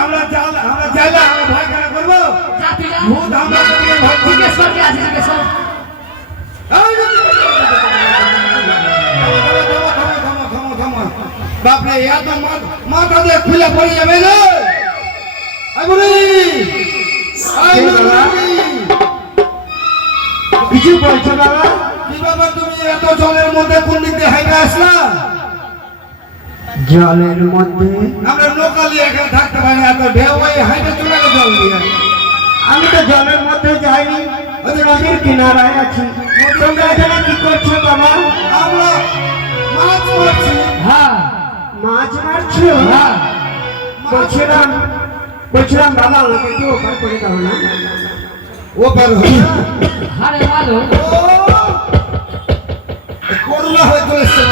আমরা চাইলে আমরা ভয় কেন করবো? ভূত আমরা জিজ্ঞেস করতে আছে, জিজ্ঞেস কর। বাপরে এত মাথা দিয়ে খুলে পড়ে যাবে রে। কিছু বলছো বাবা? কি বাবা তুমি এত জলের মধ্যে কোন দিক দিয়ে হাইটা আসলা? জলের মধ্যে আমরা লোকালি এখানে থাকতে পারি না, এত ঢেউ হাইটা চলে গেল জল দিয়ে। আমি তো জলের মধ্যে যাইনি, নদীর কিনারায় আছি। তোমরা এখানে কি করছো বাবা? আমরা মাছ মারছি। হ্যাঁ মাছ মারছো? হ্যাঁ বলছিলাম বাবা আমাকে একটু ওপার করে দাও না। ও পার হয়ে আরে ভালো করোনা হয়ে চলেছে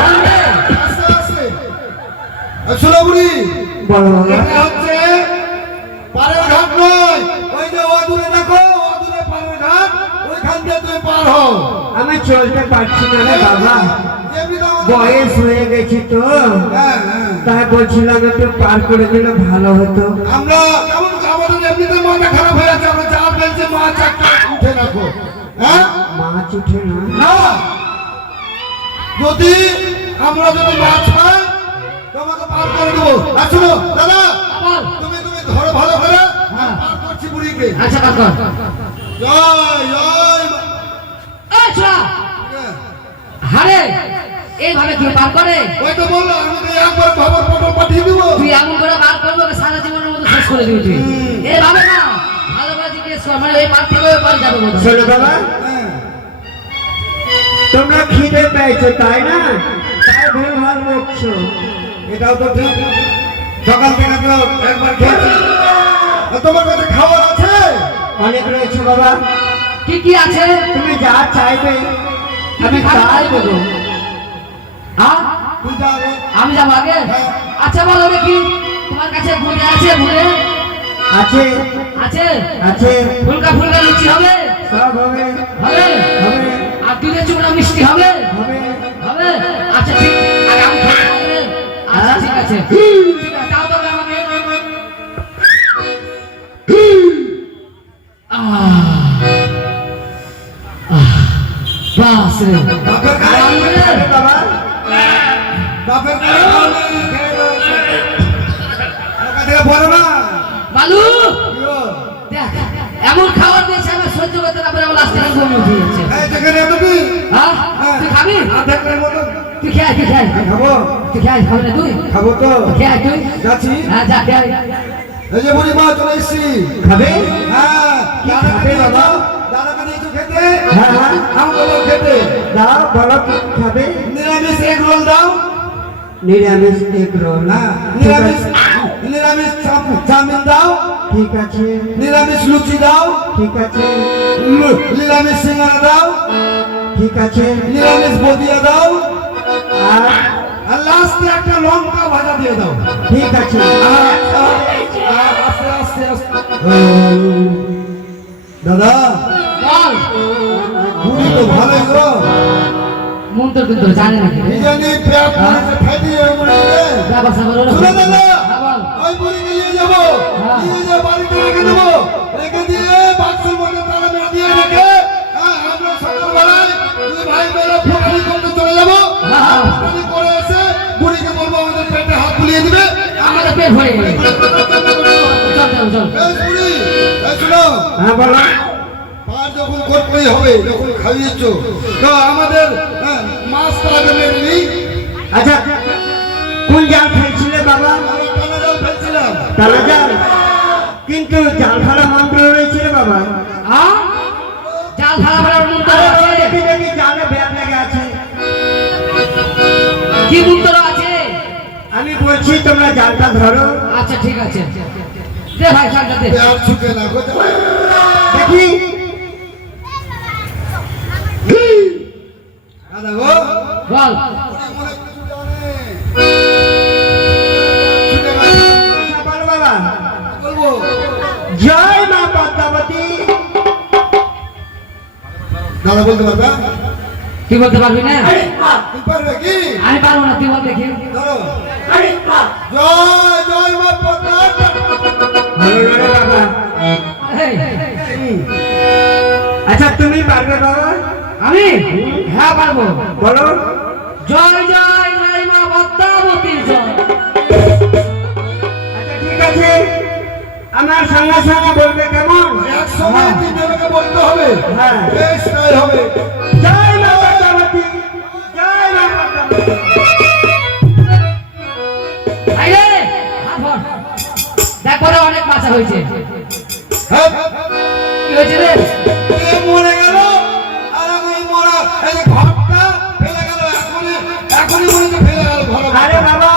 আরে আস্তে আস্তে। শোনো বুড়ি, বলো বাবা। এটা হচ্ছে পারের ঘাট নয়, ওই যে ও দূরে দেখো, ও দূরে পারের ঘাট, ওইখান দিয়ে তুমি পার হও। আমি চলতে পারছি না রে বাবা, এমনি তো আমাদের- বয়স হয়ে গেছি তো, হ্যাঁ, হ্যাঁ। তাই বলছিলাম একটু পার করে দিলে ভালো হতো। আমরা কেমন আমাদের এমনিতে মাথা খারাপ হয়ে আছে, আমরা চার বেঞ্চে মাছ একটা উঠে রাখো। হ্যাঁ মাছ উঠে না? না, যদি আমরা যদি মাছ পাই তোমাকে পার করে দেবো। আর শোনো দাদা, বল। তুমি ধরো ভালো করে, হ্যাঁ। পার করছি বুড়িকে। আচ্ছা বাদ কর। জয় জয় আচ্ছা আরে এইভাবে কি পার করে? ওই তো বললো আমি তো একবার খবর ফটো পাঠিয়ে দেবো। তুই এমন করে বার করবো ওকে সারা জীবনের মতো শেষ করে দিবি তুই। এইভাবে না, ভালো করে জিজ্ঞেস কর, মানে এই পার থেকে ওই পার যাবে বোধ হয়। শোনো বাবা, হ্যাঁ, তোমরা খিদে পেয়েছো তাই না? তাই ভুল ভাল বকছো। এটাও তো ঠিক। সকাল থেকে তো একবার খেয়েছি। আর তোমার কাছে খাবার আছে? অনেক রয়েছে বাবা, কি কি আছে? তুমি যা চাইবে আমি তাই দেবো। হ্যাঁ তুই যা রে। আমি যাবো আগে? আচ্ছা বলো দেখি, তোমার কাছে ঘুরে আছে? ঘুরে আছে আছে? আছে, ফুলকা ফুলকা লুচি হবে? সব হবে হবে? হবে আর দুধের চূড়া মিষ্টি হবে? হবে। হবে? আচ্ছা ঠিক, আগে আমি খাবো হবে? আচ্ছা ঠিক আছে, ঠিক আছে, তাও তবে আমাকে বাস রে বাপের কাছে আরাম রে। আরে বাবা, বাপের কাছে খাওনি, খেয়ে রয়েছে। ওখান থেকে বলো না। বালু কি হলো? দেখ, এমন খাবার দিয়েছে আমার সহ্য করতে না পারে, আমার লাস্টে বমি উঠে যাচ্ছে। এই যেখানে এত কি? হ্যাঁ তুই খাবি? আধেকটার মতো তুই খেয়ে আয়, তুই খেয়ে আয়। খাবো। তুই খেয়ে আয়, খাবি না তুই? খাবো তো। খেয়ে আয় তুই। যাচ্ছি। হ্যাঁ যা খেয়ে আয়। এই যে বুড়ি মা চলে এসছি। খাবে? হ্যাঁ, কি খাবে বাবা? দাদাকে দিয়েছো খেতে? হ্যাঁ হ্যাঁ, আমাকে দাও খেতে। দাও বলো কি খাবে? নিরামিষ এগ রোল দাও। নিরামিষ এগ রোল। হ্যাঁ, ঠিক আছে, নিরামিষ চাউমিন দাও। ঠিক আছে নিরামিষ লুচি দাও। ঠিক আছে নিরামিষ সিঙ্গারা দাও। ঠিক আছে। নিরামিষ বদিয়া দাও। আর আর লাস্টে একটা লঙ্কা ভাজা দিয়ে দাও। ঠিক আছে। আস্তে আস্তে আস্তে। দাদা, বল। বুড়ি তো ভালোই গো। মন তোর কিন্তু জানে নাকি রে? জানি পেট পুড়েছে, ফেটিয়ে মুড়িয়ে। ব্যবস্থা করো না। শোনো দাদা, হ্যাঁ, বল। ওই বুড়িকে নিয়ে যাবো। হ্যাঁ। নিয়ে যাবো, বাড়িতে রেখে দেবো। রেখে দিয়ে বাক্সের মধ্যে তালা মেরে দিয়ে রেখে, হ্যাঁ, আমরা সকালবেলায় দুই ভাই মিলে ফুটানি করতে চলে যাবো। হ্যাঁ। ফুটানি করে এসে বুড়িকে বলবো আমাদের পেটে হাত বুলিয়ে দিবে। আমাদের পেট ভরে গেছে। চল চল চল। এই বুড়ি, এই শোনো, হ্যাঁ বলো। পার যখন করতেই হবে, যখন খাইয়েছ, তো আমাদের হ্যাঁ, মাছটা আগে মেরে নিই। আচ্ছা, কোন জাল ফেলছিলে বাবা? আমরা টানা জাল ফেলছিলাম। টানা জাল? কিন্তু জাল ফেলা মন্ত্র রয়েছে রে বাবা। হ্যাঁ? জাল ভাড়া ভাড়া মন্ত্র আরে আছে? ওই দেখি দেখি জালে ব্যাগ লেগে আছে। কি মন্ত্র আছে? আমি বলছি তোমরা জালটা ধরো। আচ্ছা ঠিক আছে, দে ভাই জালটা দে। আর ছুটে না গো। দেখি। দাদা গো, বল। বুড়ি মনে কিছু জানে। ছুটে না। আচ্ছা বলো বাবা। বলবো জয় মা পদ্মাবতী। দাদা বলতে পারবে? তুই বলতে পারবি না? তুই পারবে কি? আমি পারবো না, তুই বল দেখি। ধরো জয় জয় মা পদ্মা। ভালো রে বাবা। এই, আচ্ছা তুমি পারবে বাবা? আমি হ্যাঁ পারবো। বলো। জয় জয় জয় মা পদ্মাবতীর জয়। আচ্ছা ঠিক আছে, আমার সঙ্গে সঙ্গে বলবে কেমন? একসঙ্গে তিনজনকে বলতে হবে। হ্যাঁ। বেশ তাই হবে। জয় মা পদ্মাবতী, জয় মা পদ্মাবতী। আইরে হাত ধর। দেখ পরে অনেক বাঁচা হয়েছে। হ্যাঁ, কি হয়েছে রে? কে মরে গেল আর আমি মরা, এই যে ঘরটা ফেলে গেল, এখনই মনে হচ্ছে ফেলে গেল ঘর। আরে বাবা,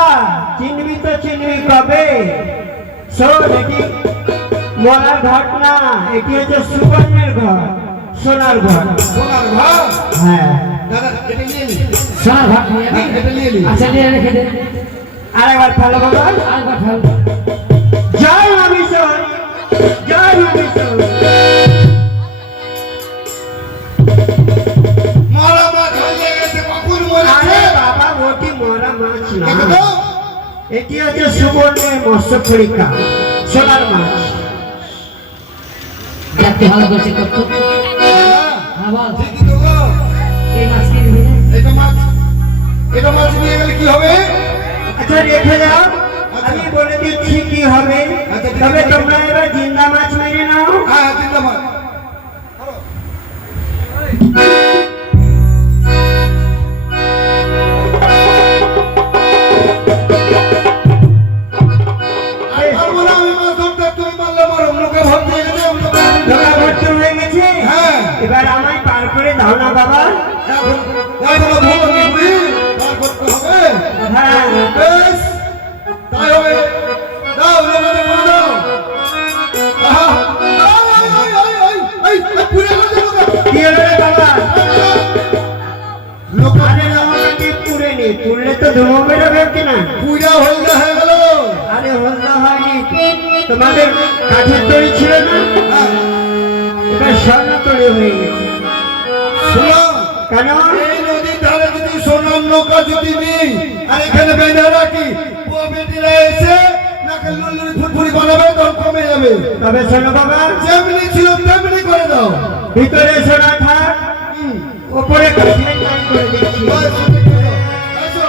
চিনবি তো চিনবি কবে? শোন, এটি মরার ঘর না, এটি হচ্ছে সুবর্ণের ঘর, সোনার ঘর। সোনার ঘর। হ্যাঁ। দাদা এটা নিয়ে নি। সোনার ভাত নিয়ে হ্যাঁ, এটা নিয়ে নি। আচ্ছা নিয়ে রেখে দে। আরেকবার ভালো বাবা। আরেকবার খাও। জয় মা বিশ্বহরি, জয় মা বিশ্বহরি। মরা মাছ হয়ে গেছে, কখন মরেছে? আরে বাবা, ওটি মরা মাছ না, দেখো তো। এটি হচ্ছে সুবর্ণের মৎস্য পরীক্ষা, সোনার মাছ। দেখতে ভালো করছে করতো। হ্যাঁ, হ্যাঁ বল। ঠিকই তো গো। এই মাছ কিনে দিলে। এটা মাছ নিয়ে গেলে কি হবে? আচ্ছা রেখে দাও, আমি বলে দিচ্ছি কি হবে। আচ্ছা, ঠিক তবে আছে। তোমরা এবার জিন্দা মাছ মেরে নাও। হ্যাঁ, চিন্তা মাছ। আর পারবো না আমি মাছ ধরতে, তুমি পারলে মারো, লোকে ভোট দিয়ে গেছে, আমি তো পারবো না। তোমরা ভর্তি হয়ে গেছে। হ্যাঁ। এবার আমায় পার করে দাও না বাবা। এখনো ভোট বুড়ি পার করতে হবে। হ্যাঁ। বেশ, তাই হবে। দাও, লোকেদের করে দাও। আহা, এই, পুড়ে গেল যে লোকে। কি হলো রে বাবা? লোকে আরে আমাকে পুড়ে নি, পুড়লে তো ধুমো বেরোবে কিনা। পুড়া হলদা হয়ে গেল। আরে হলদা হয়নি, তোমাদের কাঠের তৈরি ছিল না, হ্যাঁ, এবার স্বর্ণ তৈরি হয়ে গেছে। শোনো, কেন? এই নদীর ধারে যদি সোনার নৌকা যদি নেই, আর এখানে বেঁধে রাখি, ও বেটিরা এসে নাকে লুলুরি ফুটফুরি বানাবে, তোর কমে যাবে। তবে শোনো বাবা, যেমনি ছিল তেমনি করে দাও। ভিতরে সোনা থাক, ওপরে কাঠের কাজ করে দিচ্ছি। বাস, তুমি করো। আসো।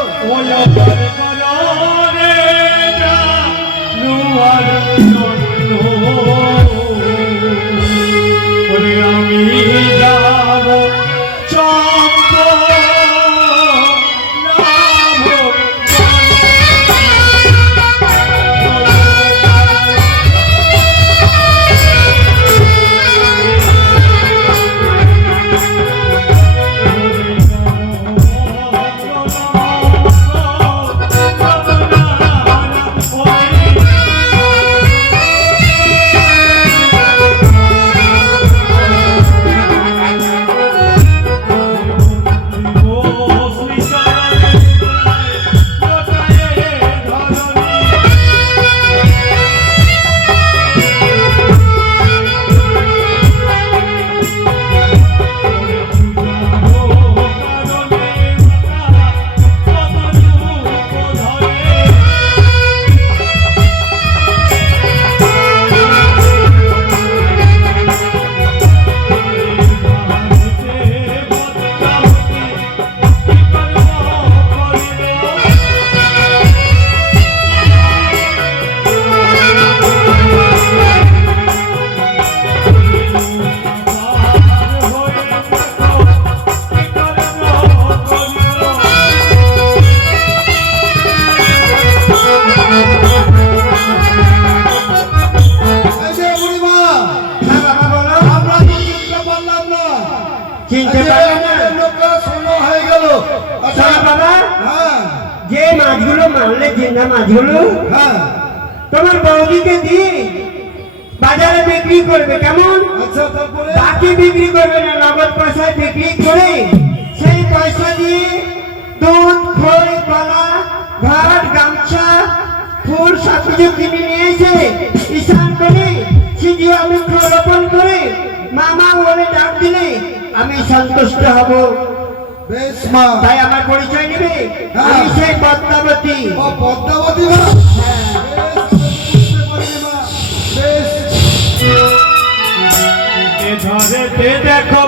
এই যে বুড়িমা, হ্যাঁ বাবা বলো। আমরা তো চিনতে পারলাম না। চিনতে এই যে পারলে না? আমাদের নৌকা সোনা হয়ে গেল। আচ্ছা, শোনো বাবা, হ্যাঁ, যে মাছগুলো মারলে, জিন্দা মাছগুলো হ্যাঁ, তোমার বৌদিকে দিয়ে বাজারে বিক্রি করবে, কেমন? আচ্ছা, তারপরে বাকি বিক্রি করবে না, নগদ পয়সায় বিক্রি করে সেই পয়সা দিয়ে দুধ, খই, কলা, ভাত, গামছা, ফুল সবকিছু কিনে নিয়ে এসে স্নান করে সিঁজিয়া বৃক্ষ রোপণ করে মামা বলে ডাক দিলে আমি সন্তুষ্ট হব। বেশ মা। তাই আমার পরিচয় নেবে, আমি সেই পদ্মাবতী। ও পদ্মাবতী মা। হ্যাঁ। ঘরেতে দেখো